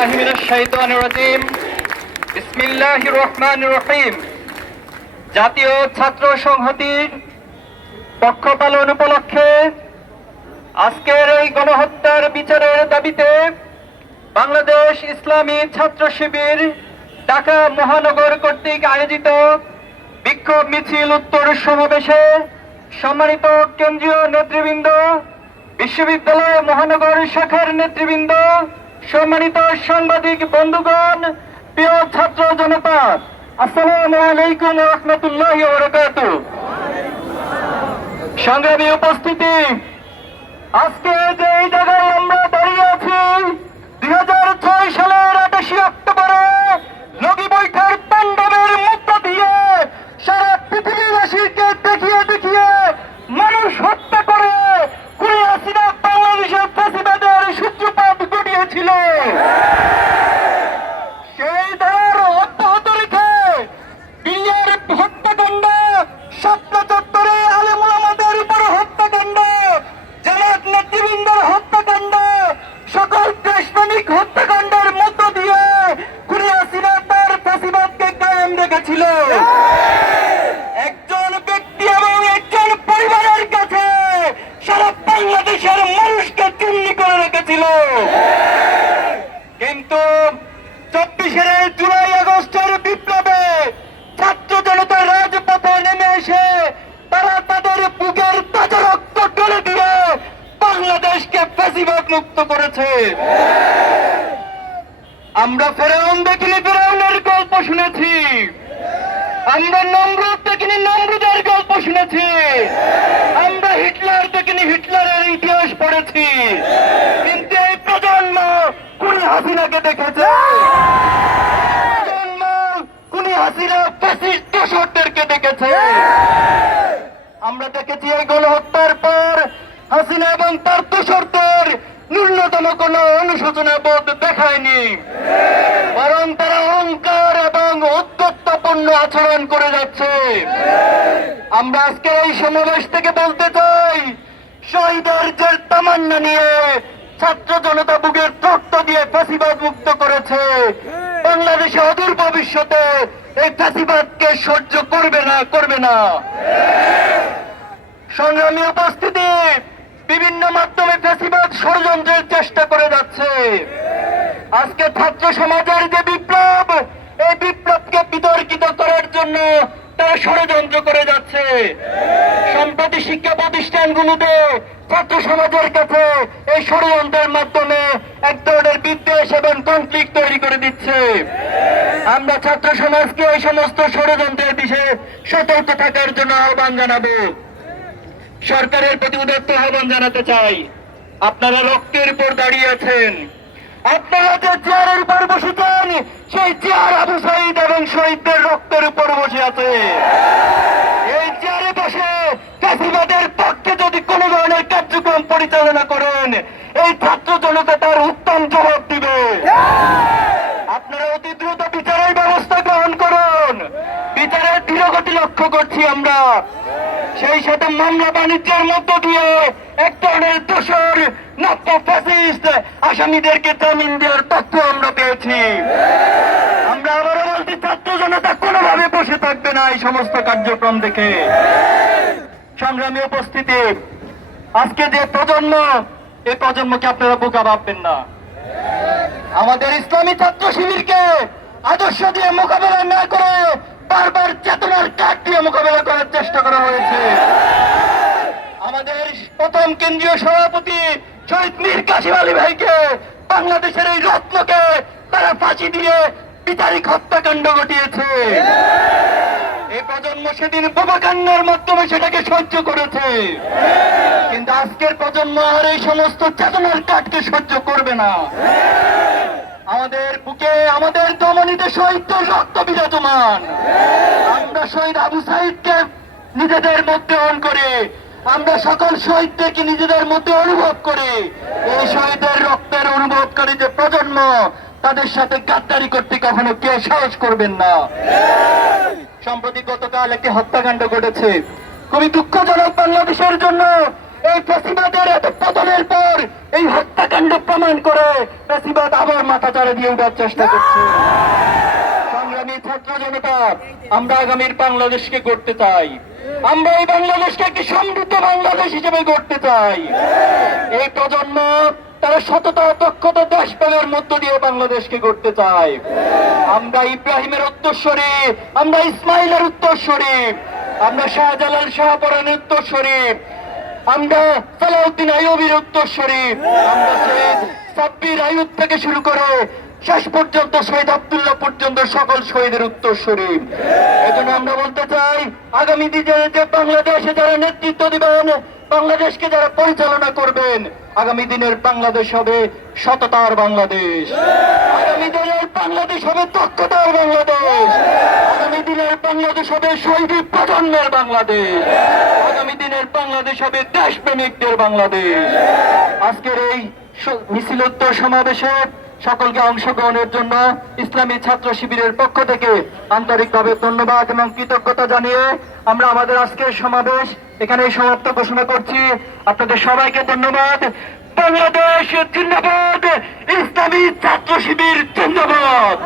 বিল্লাহি মিনাশ শাইতানির রাজিম। বিসমিল্লাহির রহমানির রহিম। জাতীয় ছাত্র সংহতির পক্ষ পালন উপলক্ষে আজকের এই গণহত্যার বিচারের দাবিতে বাংলাদেশ ইসলামী ছাত্র শিবির ঢাকা মহানগর কর্তৃক আয়োজিত বিক্ষোভ মিছিল উত্তর সমাবেশে সম্মানিত কেন্দ্রীয় নেতৃবৃন্দ, বিশ্ববিদ্যালয় মহানগর শাখার নেতৃবৃন্দ, সম্মানিত সাংবাদিক বন্ধুগণ, প্রিয় ছাত্র জনতা, আসসালামু আলাইকুম ওয়া রাহমাতুল্লাহি ওয়া বারাকাতুহু। সংগ্রামী উপস্থিতি, আজকে যে জায়গায় আমরা দাঁড়িয়ে আছি 2006 সালের 28 অক্টোবরে লগি বৈঠার তাণ্ডবের মধ্য দিয়ে সারা পৃথিবীবাসীকে দেখিয়ে দেখিয়ে মানুষ হত্যা করে খুনি হাসিনা বাংলাদেশের ফ্যাসিবাদের সূত্রপাত ঘটিয়েছিল। সেই ধারার অব্যাহত রেখে দিল্লির হত্যাকাণ্ড, শাপলা চত্বরে আলেম ওলামাদের উপর হত্যাকাণ্ড, জামাত নেতৃবৃন্দের হত্যাকাণ্ড, সকল দেশপ্রেমিক হত্যাকাণ্ডের মধ্য দিয়ে খুনি হাসিনা তার ফ্যাসিবাদকে কায়েম রেখেছিল। একজন ব্যক্তি এবং একজন পরিবারের কাছে সারা বাংলাদেশের মানুষকে চুন্নি করে রেখেছিল। কিন্তু 24 জুলাই আগস্টের বিপ্লবে ছাত্র জনতা রাজপথে নেমে এসে তারা তাদের বুকের তাজা রক্ত ঢেলে দিয়ে বাংলাদেশকে ফ্যাসিবাদ মুক্ত করেছে। আমরা ফেরাউন দেখিনি, ফেরাউনের গল্প শুনেছি। আমরা নমরুদ দেখিনি, নমরুদের গল্প শুনেছি। আমরা হিটলার দেখিনি, হিটলারের ইতিহাস পড়েছি। কিন্তু এই প্রজন্ম খুনি হাসিনাকে দেখেছে। প্রজন্ম খুনি হাসিনা ফ্যাসিস্ট দোসরদেরকে দেখেছে। আমরা দেখেছি এই গণহত্যার পর হাসিনা এবং তার দোসরদের ন্যূনতম কোন অনুশোচনা বোধ দেখায়নি, বরং তারা অহংকার এবং উদ্ধত্তপূর্ণ আচরণ করে যাচ্ছে। আমরা আজকে এই সমাবেশ থেকে বলতে চাই, শহীদের যে তামান্না নিয়ে ছাত্র জনতা বুকের রক্ত দিয়ে ফ্যাসিবাদ মুক্ত করেছে, বাংলাদেশে অদূর ভবিষ্যতে এই ফ্যাসিবাদকে সহ্য করবে না, করবে না। সংগ্রামী উপস্থিতি, বিভিন্ন মাধ্যমে ফ্যাসিবাদ ষড়যন্ত্রের চেষ্টা করে যাচ্ছে। আজকে ছাত্র সমাজের যে বিপ্লব, এই বিপ্লবকে বিতর্কিত করার জন্য তারা ষড়যন্ত্র করে যাচ্ছে। সম্প্রতি শিক্ষা প্রতিষ্ঠানগুলোতে ছাত্র সমাজের কাছে এই ষড়যন্ত্রের মাধ্যমে এক ধরনের বিদ্বেষ এবং কনফ্লিক্ট তৈরি করে দিচ্ছে। আমরা ছাত্র সমাজকে এই সমস্ত ষড়যন্ত্রের বিষয়ে সতর্ক থাকার জন্য আহ্বান জানাবো। সরকারের প্রতি উদাত্ত আহ্বান জানাতে চাই, আপনারা রক্তের উপর দাঁড়িয়ে আছেন। আপনারা যে চেয়ারের উপর বসেছেন, সেই চেয়ার আবু সাঈদ এবং শহীদদের রক্তের উপর বসে আছে। এই চেয়ারে বসে ফ্যাসিবাদের পক্ষে যদি কোনো ধরনের কার্যক্রম পরিচালনা করেন, এই ছাত্র জনতা তার উত্তম জবাব দিবে। আপনারা অতি দ্রুত বিচারের ব্যবস্থা গ্রহণ করুন। বিচারের ধীরগতি লক্ষ্য করছি আমরা। সেই সাথে মামলা বাণিজ্যের মধ্য দিয়ে এক ধরনের দোষর নব্য ফ্যাসিস্ট আসামিদেরকে জামিন দেওয়ার তথ্য আমরা পেয়েছি। আমরা আবারও বলছি, ছাত্র জনতা কোনোভাবে বসে থাকবে না এই সমস্ত কার্যক্রম দেখে। সংগ্রামী উপস্থিতি, আজকে যে প্রজন্ম, এই প্রজন্মকে আপনারা বোকা ভাববেন না। আমাদের ইসলামী ছাত্র শিবিরকে আদর্শ দিয়ে মোকাবেলা না করে বারবার চেতনার কাঠ দিয়ে মোকাবেলা করার চেষ্টা করা হয়েছে। আমাদের প্রথম কেন্দ্রীয় সভাপতি শহীদ মীর কাসিম আলী ভাইকে, বাংলাদেশের এই রত্নকে তারা ফাঁসি দিয়ে বিচারিক হত্যাকাণ্ড ঘটিয়েছে। এই প্রজন্ম সেদিন বোমাকাণ্ডের মাধ্যমে সেটাকে সহ্য করেছে, কিন্তু আজকের প্রজন্ম আর এই সমস্ত চেতনার কাঠকে সহ্য করবে না। আমাদের বুকে, আমাদের দমনীতে শহীদদের রক্ত বিরাজমান। আমরা শহীদ আবু সাঈদকে নিজেদের মধ্যে অন করে, আমরা সকল শহীদদেরকে নিজেদের মধ্যে অনুভব করে, এই শহীদের রক্তের অনুভব করে যে প্রজন্ম, তাদের সাথে গাদ্দারি করতে কখনো কেউ সাহস করবেন না। সম্প্রতি গতকাল একটি হত্যাকাণ্ড ঘটেছে, খুবই দুঃখজনক বাংলাদেশের জন্য। এই ফ্যাসিবাদের এত পতনের পর এই হত্যাকাণ্ড প্রমাণ করে ফ্যাসিবাদ আবার মাথা চাড়া দিয়ে উঠার চেষ্টা করছে। সংগ্রামী ছাত্র জনতা, আমরা আগামীর বাংলাদেশকে গড়তে চাই। আমরা এই বাংলাদেশকে একটি সমৃদ্ধ বাংলাদেশ হিসেবে গড়তে চাই। এই প্রজন্ম তারা সততা, দক্ষতা, দেশপ্রেমের মধ্য দিয়ে বাংলাদেশকে গড়তে চায়। আমরা ইব্রাহিমের উত্তরসূরি, আমরা ইসমাইলের উত্তরসূরি, আমরা শাহজালাল শাহপরানের উত্তরসূরি, আমরা সালাউদ্দিন আইয়ুবীর উত্তরসূরি, আমরা শহীদ সাব্বির আইয়ুব থেকে শুরু করে শেষ পর্যন্ত শহীদ আব্দুল্লাহ পর্যন্ত সকল শহীদের উত্তরসূরি। এজন্য আমরা বলতে চাই, আগামী দিনে যে বাংলাদেশে যারা নেতৃত্ব দিবেন, বাংলাদেশকে যারা পরিচালনা করবেন, আগামী দিনের বাংলাদেশ হবে সততার বাংলাদেশ, আগামী দিনের বাংলাদেশ হবে দক্ষতার বাংলাদেশ, আগামী দিনের বাংলাদেশ হবে শহীদ প্রজন্মের বাংলাদেশ, আগামী দিনের বাংলাদেশ হবে দেশপ্রেমিকদের বাংলাদেশ। আজকের এই মিছিলোত্তর সমাবেশে সকলকে অংশগ্রহণের জন্য ইসলামী ছাত্র শিবিরের পক্ষ থেকে আন্তরিকভাবে ধন্যবাদ এবং কৃতজ্ঞতা জানিয়ে আমরা আমাদের আজকের সমাবেশ এখানে সমাপ্ত ঘোষণা করছি। আপনাদের সবাইকে ধন্যবাদ। বাংলাদেশ জিন্দাবাদ, ইসলামী ছাত্র শিবির জিন্দাবাদ।